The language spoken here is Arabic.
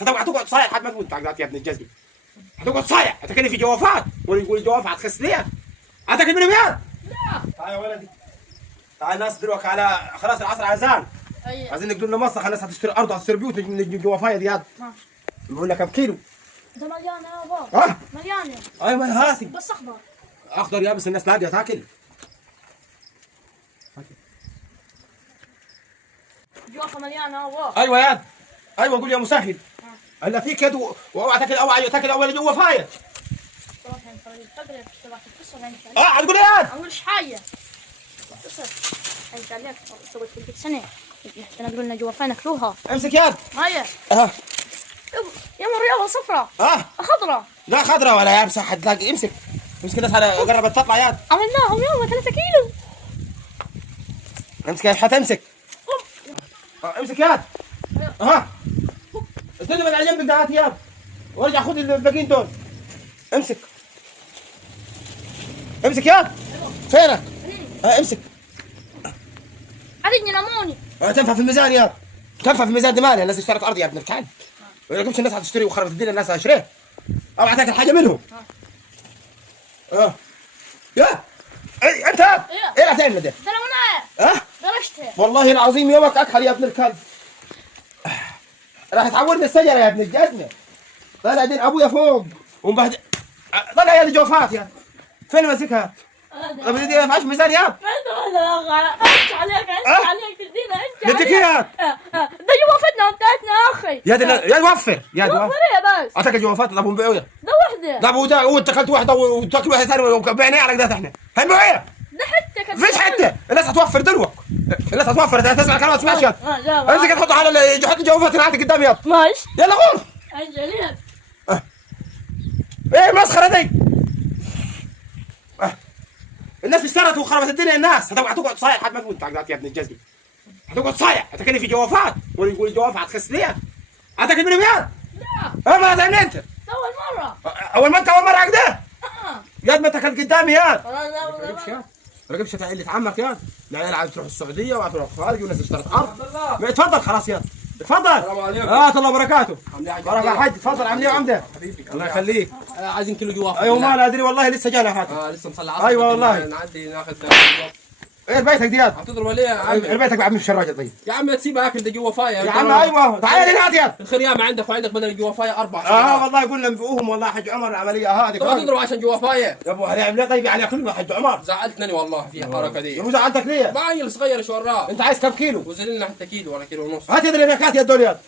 الناس، هتقعد صايع لحد ما تموت يا ابن الجزمه. هتقعد صايع، هتكلم في جوافات ويقول الجوافه هتخس ليه؟ هتاكل منهم يا؟ لا تعال يا ولدي، تعال الناس دلوقتي على خلاص العصر اذان. ايوه عايزين نقدر لنا مصلحه، الناس هتشتري ارض هتشتري بيوت من الجوافايه ديات. بقول لك كم كيلو؟ ده مليان يا بابا. مليان. ايوه هاتي بس اخضر. اخضر يابس، الناس لاقيه تاكل. جوافه مليانه يا بابا. ايوه يا ايوه قول يا مسهل. هلا فيك يد واوعى تاكل، اوعى تاكل اول جوافايه. هتقول ايه يا؟ اقول ايش حاجه؟ اتصل انت عليك سويت في البيت سنه احنا نقول لنا جوافه ناكلوها. امسك يد. هيا اه يا مريضه صفراء خضراء. لا خضراء ولا يا مسح تلاقي. امسك الناس قربت تطلع ياد. عملناهم يوم 3 كيلو. امسك يا حتمسك. امسك ياد. استنى من على جنبك ده، هات ياد وارجع خذ الباقيين دول. امسك ياد. فينك؟ امسك. عدني لموني. تنفع في الميزان ياد، تنفع في الميزان. دي مالها؟ الناس اشترت ارض يا ابن الكلب. ولا قمش الناس هتشتري وخربت الدنيا، الناس هتشتري. اوعى تاكل حاجه منهم. يا انت ايه اللي هتعمل ده؟ ده انا درشتها والله العظيم يومك اكحل يا ابن الكلب. راح تعورني الشجره يا ابن الجزمه. طلع دين ابويا فوق ومبهدل. طلع يا جوفات يا فين ماسكها؟ طب دي ما فيهاش ميزان يا. انت عليك تدينا انت نديك اياها. ده جوفتنا وبتاعتنا يا اخي. يا وفر يا وفر ايه بس؟ اعطيك جوافات. طب ونبيعوها؟ ده وحده. طب وانت اكلت واحده وتاكل واحده ثانيه وبيعناها على قدرت احنا هنبيعوها. ده حته فيش حته، الناس هتوفر دلوقتي. الناس هتوفر. تسمع كلام ما تسمعش يا. امسك تحط على حط جوافات اللي عندك قدامي يا. ماشي يلا غور. اجلين. ايه المسخره دي؟ الناس اشترت وخربت الدنيا. الناس هتقعد صايع لحد ما تموت يا ابن الجزمه. هتقعد صايع، هتكلم في جوافات ويقول الجوافه هتخس ليه؟ هتاكل منهم يا؟ لا ما هتعمل انت؟ اول مره. اول مره كده؟ يا ما انت كنت قدامي يا. لا رقبش اللي عمك يا. العيال عايز تروح السعوديه وعايز تروح الخارج والناس اشترت ارض. اتفضل خلاص يا اتفضل. السلام عليكم. الله وبركاته. بركه يا حاج. اتفضل عامل ايه يا عمده؟ حبيبي الله يخليك. عايزين كيلو جوافه. ايوه ما ادري والله لسه جانا حاجه. لسه نصلي العصر. ايوه والله نعدي ناخذ. ايه بيتك ديات؟ هتضرب ليه يا عم؟ بيتك بعد من الشراجه. طيب يا عم تسيبها اكل ده جوافايه يا عم. ايوه تعال هنا يا الخريامه عندك وعندك بدل الجوافايه 4. والله قلنا نبيعوهم والله حج عمر العمليه هذه. طب تضرب عشان جوافايه يا ابو هنعمل ايه طيب يعني كلنا حج عمر؟ زعلتني والله في الحركه دي. يا ابو زعلتك ليه؟ ما عيل صغير شو وراه. انت عايز كم كيلو؟ وزن لنا حتى كيلو ولا كيلو ونص. هات يد الانكات يا الدول يا